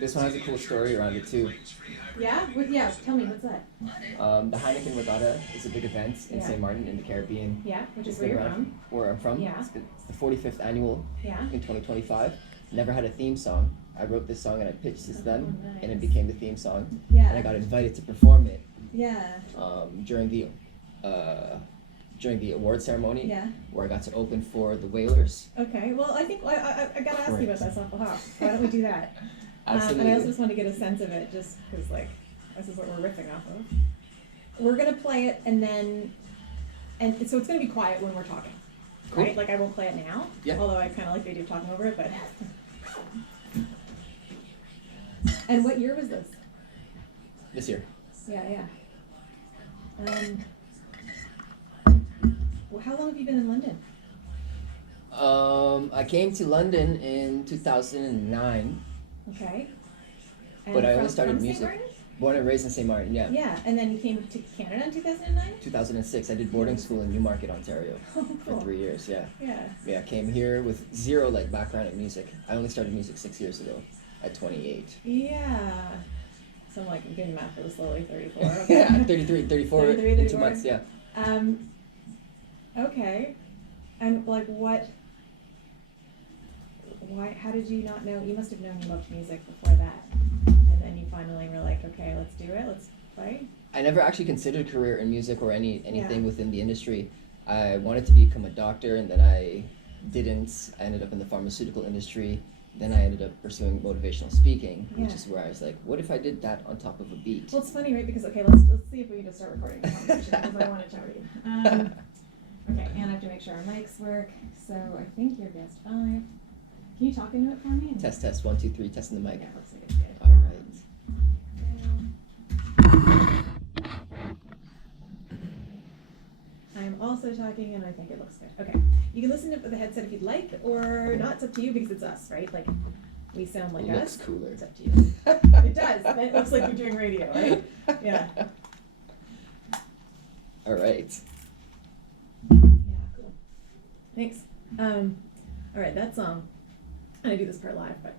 This one has a cool story around it too. Yeah? Yeah, tell me, what's that? The Heineken Regatta is a big event in St. Martin in the Caribbean. Yeah, which is It's where been you're around from. where I'm from. Yeah. It's the 45th annual Yeah. in 2025. Never had a theme song. I wrote this song and I pitched it to them, nice. and it became the theme song. Yeah. And I got invited to perform it Yeah. during the award ceremony, Yeah. where I got to open for the Whalers. Okay, well, I think I gotta ask you about that off the hop. Why don't we do that? Absolutely. And I also just want to get a sense of it, just because, like, this is what we're riffing off of. We're gonna play it, and so it's gonna be quiet when we're talking, Cool. right? Like, I won't play it now, Yeah. although I kind of like the idea of talking over it, but. And what year was this? This year. Yeah. Well, how long have you been in London? I came to London in 2009, Okay. And but I only from started St. music. Martin? Born and raised in St. Martin, yeah. Yeah, and then you came to Canada in 2009? 2006, I did boarding school in Newmarket, Ontario Oh, for cool. 3 years, yeah. Yeah. Yeah, came here with zero like background in music. I only started music 6 years ago at 28. Yeah. So I'm like doing math really slowly, 34. Okay. Yeah, 33, 34 33, in 2 34. months, yeah. Okay. And like how did you not know? You must have known you loved music before that. And then you finally were like, okay, let's do it, let's play. I never actually considered a career in music or anything Yeah. within the industry. I wanted to become a doctor, and then I didn't. I ended up in the pharmaceutical industry. Then I ended up pursuing motivational speaking, which Yeah. is where I was like, what if I did that on top of a beat? Well, it's funny, right? Because, okay, let's see if we can just start recording the conversation, because I want to chat with you. Okay, and I have to make sure our mics work. So I think you're guest 5. Can you talk into it for me? Test, 1, 2, 3, testing the mic. Yeah, looks like it's good. All right. I'm also talking, and I think it looks good. Okay, you can listen to the headset if you'd like, or not. It's up to you, because it's us, right? Like, we sound like It looks us. cooler. It's up to you. It does. It looks like you're doing radio, right? Yeah. All right. Yeah, cool. Thanks. All right, that song, and I do this part live, but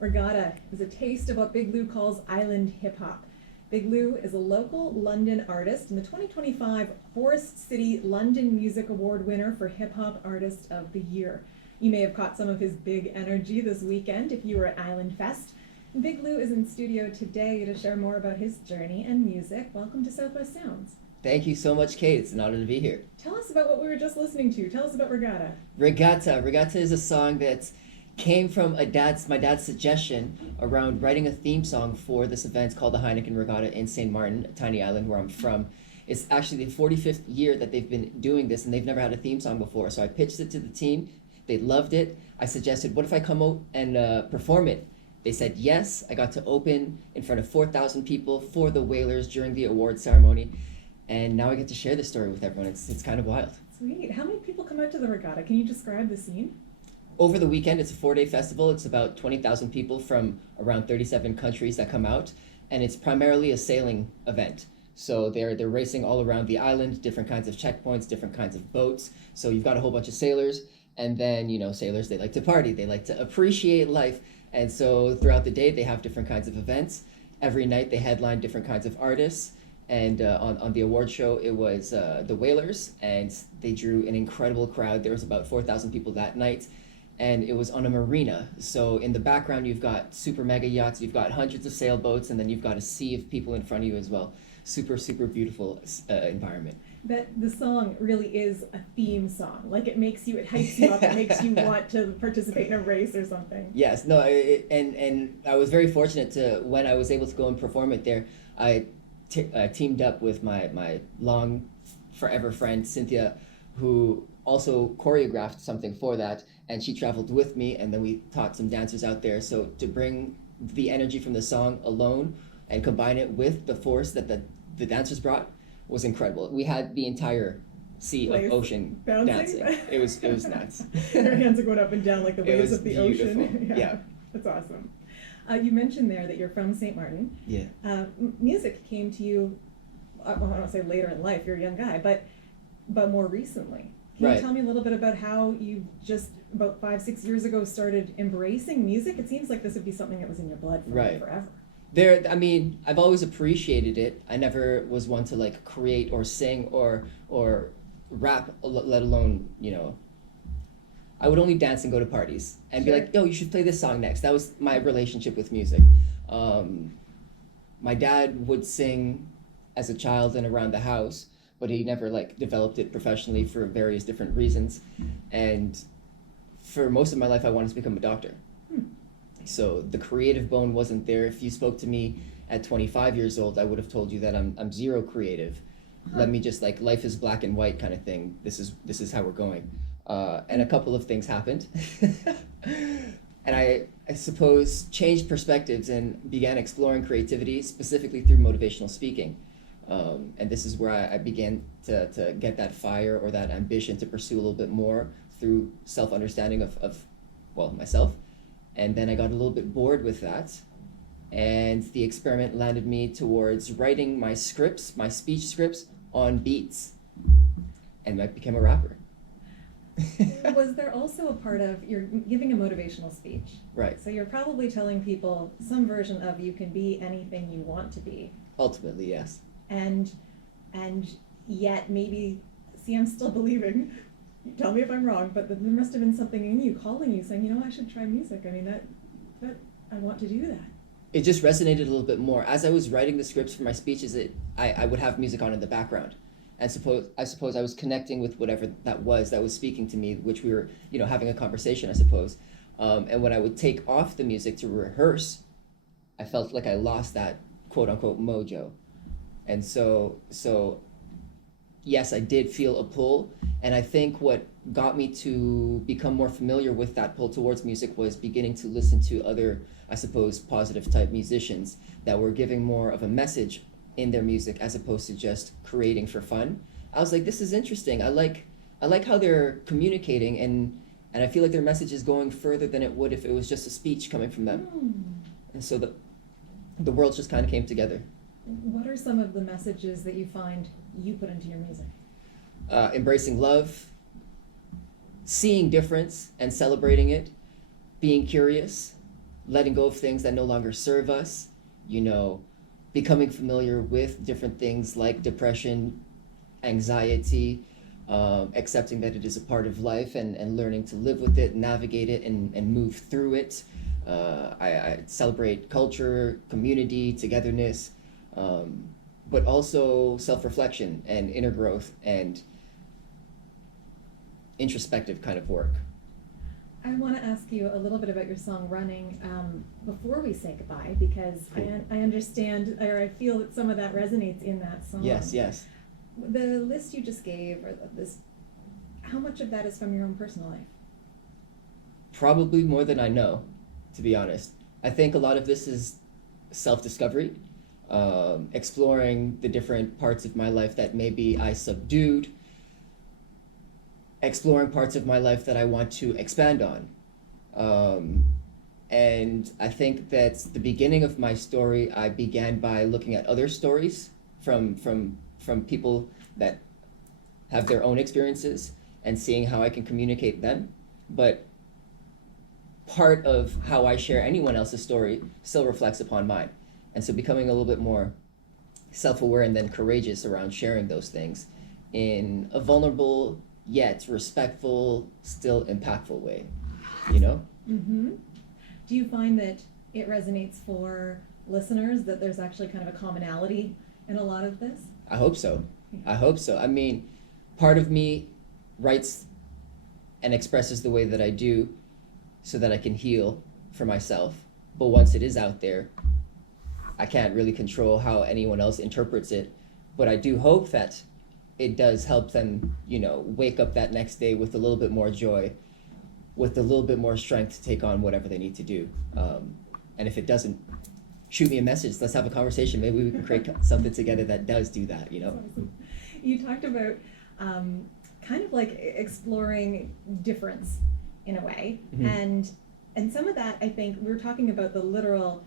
Regatta is a taste of what Big Lou calls island hip-hop. Big Lou is a local London artist and the 2025 Forest City London Music Award winner for Hip Hop Artist of the Year. You may have caught some of his big energy this weekend if you were at Island Fest. Big Lou is in studio today to share more about his journey and music. Welcome to Southwest Sounds. Thank you so much, Kate. It's an honor to be here. Tell us about what we were just listening to. Tell us about Regatta. Regatta. Regatta is a song that came from my dad's suggestion around writing a theme song for this event called the Heineken Regatta in St. Martin, a tiny island where I'm from. It's actually the 45th year that they've been doing this, and they've never had a theme song before. So I pitched it to the team. They loved it. I suggested, what if I come out and perform it? They said yes. I got to open in front of 4,000 people for the Whalers during the award ceremony. And now I get to share this story with everyone. It's kind of wild. Sweet. How many people come out to the Regatta? Can you describe the scene? Over the weekend, it's a 4-day festival. It's about 20,000 people from around 37 countries that come out, and it's primarily a sailing event. So they're racing all around the island, different kinds of checkpoints, different kinds of boats. So you've got a whole bunch of sailors, and then, sailors, they like to party, they like to appreciate life. And so throughout the day, they have different kinds of events. Every night, they headline different kinds of artists. And on the award show, it was the Whalers, and they drew an incredible crowd. There was about 4,000 people that night. And it was on a marina. So in the background, you've got super mega yachts, you've got hundreds of sailboats, and then you've got a sea of people in front of you as well. Super, super beautiful environment. That the song really is a theme song. Like, it hypes you up, it makes you want to participate in a race or something. Yes, no, and I was very fortunate to, when I was able to go and perform it there, I teamed up with my long forever friend, Cynthia, who also choreographed something for that, and she traveled with me, and then we taught some dancers out there. So to bring the energy from the song alone and combine it with the force that the dancers brought was incredible. We had the entire sea of ocean bouncing? dancing. It was nuts. Your hands are going up and down like the waves of the beautiful. ocean. Yeah. That's awesome. You mentioned there that you're from St. Martin. Yeah. Music came to you, I don't say later in life, you're a young guy, but more recently. Can you tell me a little bit about how you just about 5-6 years ago started embracing music, it seems like this would be something that was in your blood for Right. forever. I mean, I've always appreciated it. I never was one to like create or sing or rap, let alone, I would only dance and go to parties and be Sure. like, yo, you should play this song next. That was my relationship with music. My dad would sing as a child and around the house, but he never like developed it professionally for various different reasons. And for most of my life, I wanted to become a doctor. So the creative bone wasn't there. If you spoke to me at 25 years old, I would have told you that I'm zero creative. Let me just like, life is black and white kind of thing. This is how we're going. And a couple of things happened. And I suppose changed perspectives and began exploring creativity specifically through motivational speaking. And this is where I began to get that fire or that ambition to pursue a little bit more through self-understanding of myself. And then I got a little bit bored with that. And the experiment landed me towards writing my scripts, my speech scripts, on beats. And I became a rapper. Was there also a part of, you're giving a motivational speech? Right. So you're probably telling people some version of you can be anything you want to be. Ultimately, yes. And yet maybe, see, I'm still believing, tell me if I'm wrong, but there must have been something in you calling you saying, I should try music. I mean, that I want to do that. It just resonated a little bit more. As I was writing the scripts for my speeches, I would have music on in the background. And I suppose I was connecting with whatever that was speaking to me, which we were, having a conversation, I suppose. And when I would take off the music to rehearse, I felt like I lost that quote unquote mojo. And so yes, I did feel a pull. And I think what got me to become more familiar with that pull towards music was beginning to listen to other, I suppose, positive type musicians that were giving more of a message in their music as opposed to just creating for fun. I was like, this is interesting. I like how they're communicating, and I feel like their message is going further than it would if it was just a speech coming from them. And so the worlds just kind of came together. What are some of the messages that you find you put into your music? Embracing love, seeing difference and celebrating it, being curious, letting go of things that no longer serve us, becoming familiar with different things like depression, anxiety, accepting that it is a part of life and learning to live with it, navigate it, and move through it. I celebrate culture, community, togetherness, but also self-reflection and inner growth and introspective kind of work. I want to ask you a little bit about your song Running before we say goodbye, because Cool. I understand, or I feel that some of that resonates in that song. Yes. The list you just gave, or this, how much of that is from your own personal life? Probably more than I know, to be honest. I think a lot of this is self-discovery, exploring the different parts of my life that maybe I subdued, exploring parts of my life that I want to expand on. And I think that the beginning of my story, I began by looking at other stories from people that have their own experiences and seeing how I can communicate them. But part of how I share anyone else's story still reflects upon mine. And so becoming a little bit more self-aware and then courageous around sharing those things in a vulnerable yet respectful, still impactful way, Mm-hmm. Do you find that it resonates for listeners, that there's actually kind of a commonality in a lot of this? I hope so. I mean, part of me writes and expresses the way that I do so that I can heal for myself. But once it is out there, I can't really control how anyone else interprets it. But I do hope that it does help them, wake up that next day with a little bit more joy, with a little bit more strength to take on whatever they need to do. And if it doesn't, shoot me a message. Let's have a conversation. Maybe we can create something together that does do that, Awesome. You talked about kind of like exploring difference in a way. Mm-hmm. And some of that, I think, we were talking about the literal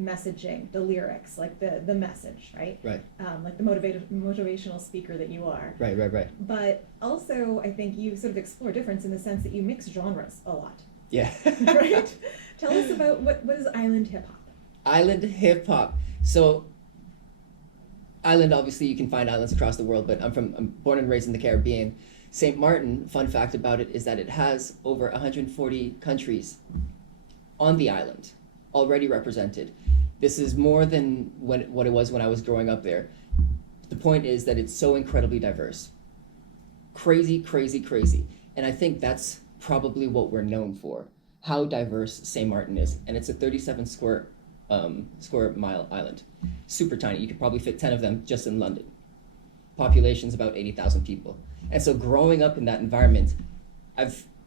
messaging, the lyrics, like the message, right? Right. Like the motivational speaker that you are. Right. But also, I think you sort of explore difference in the sense that you mix genres a lot. Yeah. Right? Tell us about what is island hip hop? Island hip hop. So, island, obviously, you can find islands across the world, but I'm born and raised in the Caribbean. St. Martin, fun fact about it is that it has over 140 countries on the island already represented. This is more than what it was when I was growing up there. The point is that it's so incredibly diverse. Crazy. And I think that's probably what we're known for, how diverse St. Martin is. And it's a 37 square mile island. Super tiny. You could probably fit 10 of them just in London. Population's about 80,000 people. And so growing up in that environment,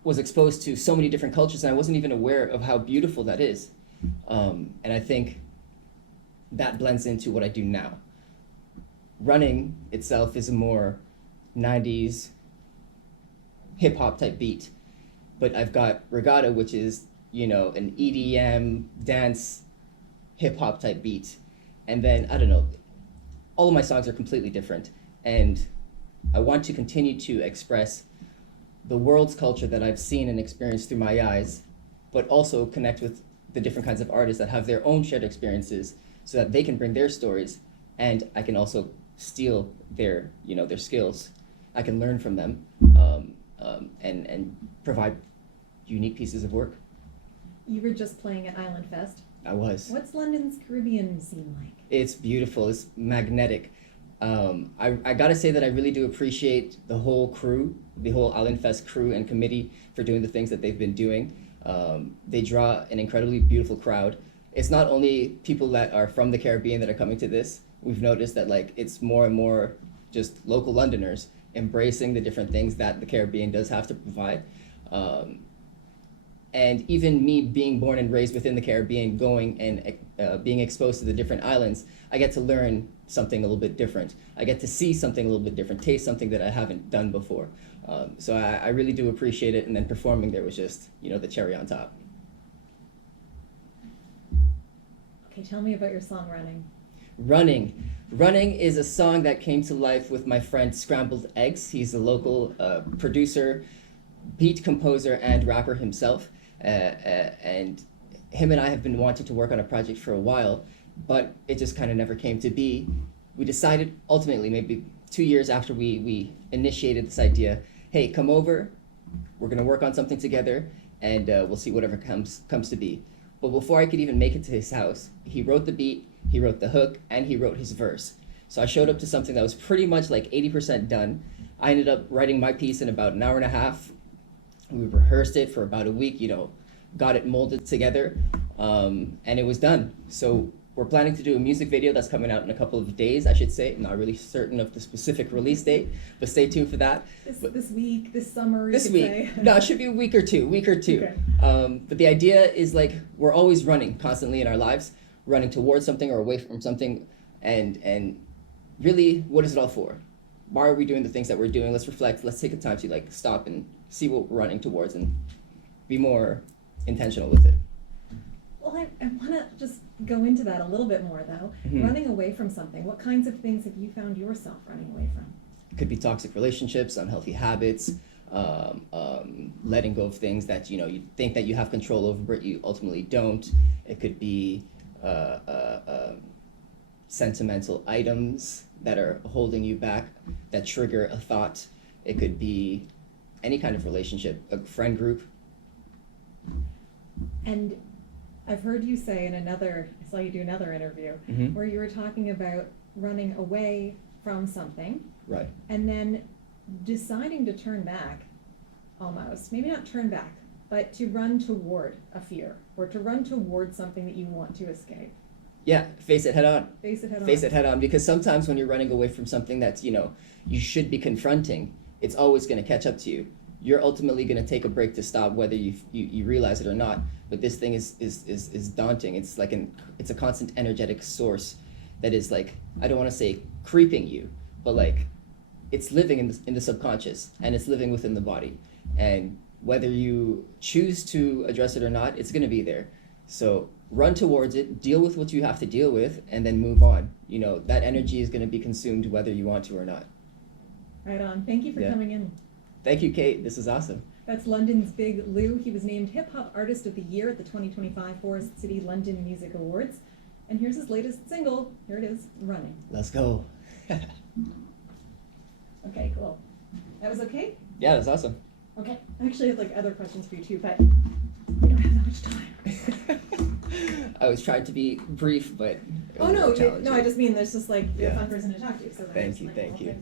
was exposed to so many different cultures, and I wasn't even aware of how beautiful that is. And I think that blends into what I do now. Running itself is a more 90s hip hop type beat, but I've got Regatta, which is, an EDM dance hip hop type beat. And then, I don't know, all of my songs are completely different. And I want to continue to express the world's culture that I've seen and experienced through my eyes, but also connect with the different kinds of artists that have their own shared experiences so that they can bring their stories, and I can also steal their skills. I can learn from them, and provide unique pieces of work. You were just playing at Island Fest. I was. What's London's Caribbean scene like? It's beautiful. It's magnetic. I gotta say that I really do appreciate the whole crew, the whole Island Fest crew and committee for doing the things that they've been doing. They draw an incredibly beautiful crowd. It's not only people that are from the Caribbean that are coming to this. We've noticed that it's more and more just local Londoners embracing the different things that the Caribbean does have to provide. And even me being born and raised within the Caribbean, going and being exposed to the different islands, I get to learn something a little bit different. I get to see something a little bit different, taste something that I haven't done before. So I really do appreciate it. And then performing there was just, the cherry on top. Okay, tell me about your song Running. Running is a song that came to life with my friend Scrambled Eggs. He's a local producer, beat composer, and rapper himself. And him and I have been wanting to work on a project for a while, but it just kind of never came to be. We decided ultimately, maybe 2 years after we initiated this idea, hey, come over, we're gonna work on something together, and we'll see whatever comes to be. But before I could even make it to his house, he wrote the beat, he wrote the hook, and he wrote his verse. So I showed up to something that was pretty much 80% done. I ended up writing my piece in about an hour and a half. We rehearsed it for about a week, got it molded together, and it was done. So we're planning to do a music video that's coming out in a couple of days, I should say. I'm not really certain of the specific release date, but stay tuned for that. This week, this summer, this week. Say. No, it should be a week or two. Okay. But the idea is we're always running constantly in our lives, running towards something or away from something, and really, what is it all for? Why are we doing the things that we're doing? Let's reflect. Let's take a time to stop and see what we're running towards and be more intentional with it. Well, I want to just go into that a little bit more, though. Mm-hmm. Running away from something. What kinds of things have you found yourself running away from? It could be toxic relationships, unhealthy habits, letting go of things that you think that you have control over, but you ultimately don't. It could be sentimental items that are holding you back, that trigger a thought. It could be any kind of relationship, a friend group. And I've heard you say I saw you do another interview, mm-hmm. where you were talking about running away from something. Right. And then deciding to turn back, almost. Maybe not turn back, but to run toward a fear, or to run toward something that you want to escape. Yeah, face it head on. Face it head on, because sometimes when you're running away from something that's, you should be confronting, it's always going to catch up to you. You're ultimately going to take a break to stop, whether you realize it or not. But this thing is daunting. It's it's a constant energetic source that is I don't want to say creeping you, but it's living in the subconscious, and it's living within the body. And whether you choose to address it or not, it's going to be there. So run towards it, deal with what you have to deal with, and then move on. You know, that energy is going to be consumed whether you want to or not. Right on. Thank you for Yeah. coming in. Thank you, Kate. This is awesome. That's London's Big Lou. He was named Hip Hop Artist of the Year at the 2025 Forest City London Music Awards. And here's his latest single. Here it is, Running. Let's go. Okay, cool. That was okay? Yeah, that's awesome. Okay. I actually have like other questions for you too, but we don't have that much time. I was trying to be brief, but it Oh was no, more challenging. no, I just mean there's just like you're a Yeah. fun person to talk to. So Thank you, thank you.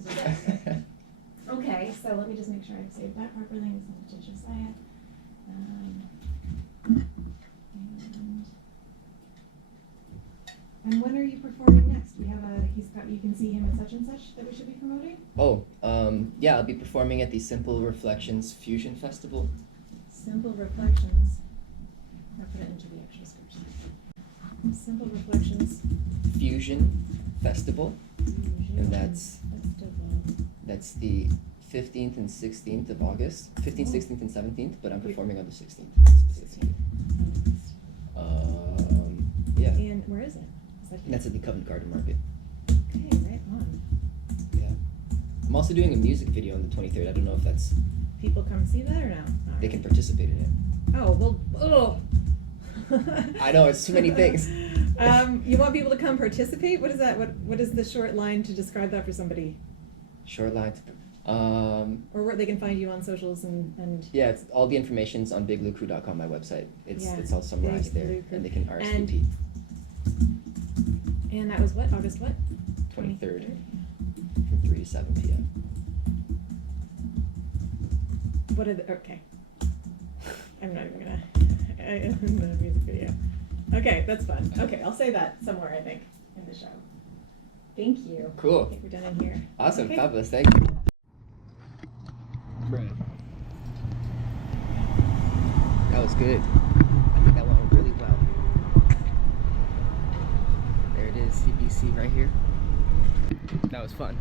Okay, so let me just make sure I've saved that properly and send it to Josiah. And when are you performing next? We have you can see him at such and such that we should be promoting? Oh, yeah, I'll be performing at the Simple Reflections Fusion Festival. Simple Reflections. I'll put it into the extra scripts. Simple Reflections. Fusion Festival, and that's Festival. the 15th and 16th of August. 15th, 16th, and 17th, but I'm performing on the 16th. Yeah. And where is it? Is that And that's at the Covent Garden Market. okay, right on. Yeah. I'm also doing a music video on the 23rd. I don't know if that's People come see that or no? Not they can really. participate in it. Oh, well, oh. I know, it's too many things. You want people to come participate? What is that? What is the short line to describe that for somebody? Short line. Or where they can find you on socials and Yeah, it's all the information's on biglucrew.com, my website. It's Yeah, all summarized Big there, Lou Crew. and they can RSVP. and that was what? August what? 23rd from 3 to 7 p.m. What are the okay. I'm not even gonna the music video. Okay, that's fun. Okay, I'll say that somewhere I think in the show. Thank you. I Cool. think we're done in here. Awesome. Okay. Fabulous. Thank you. Right. That was good. I think that went really well. There it is, CBC right here. That was fun.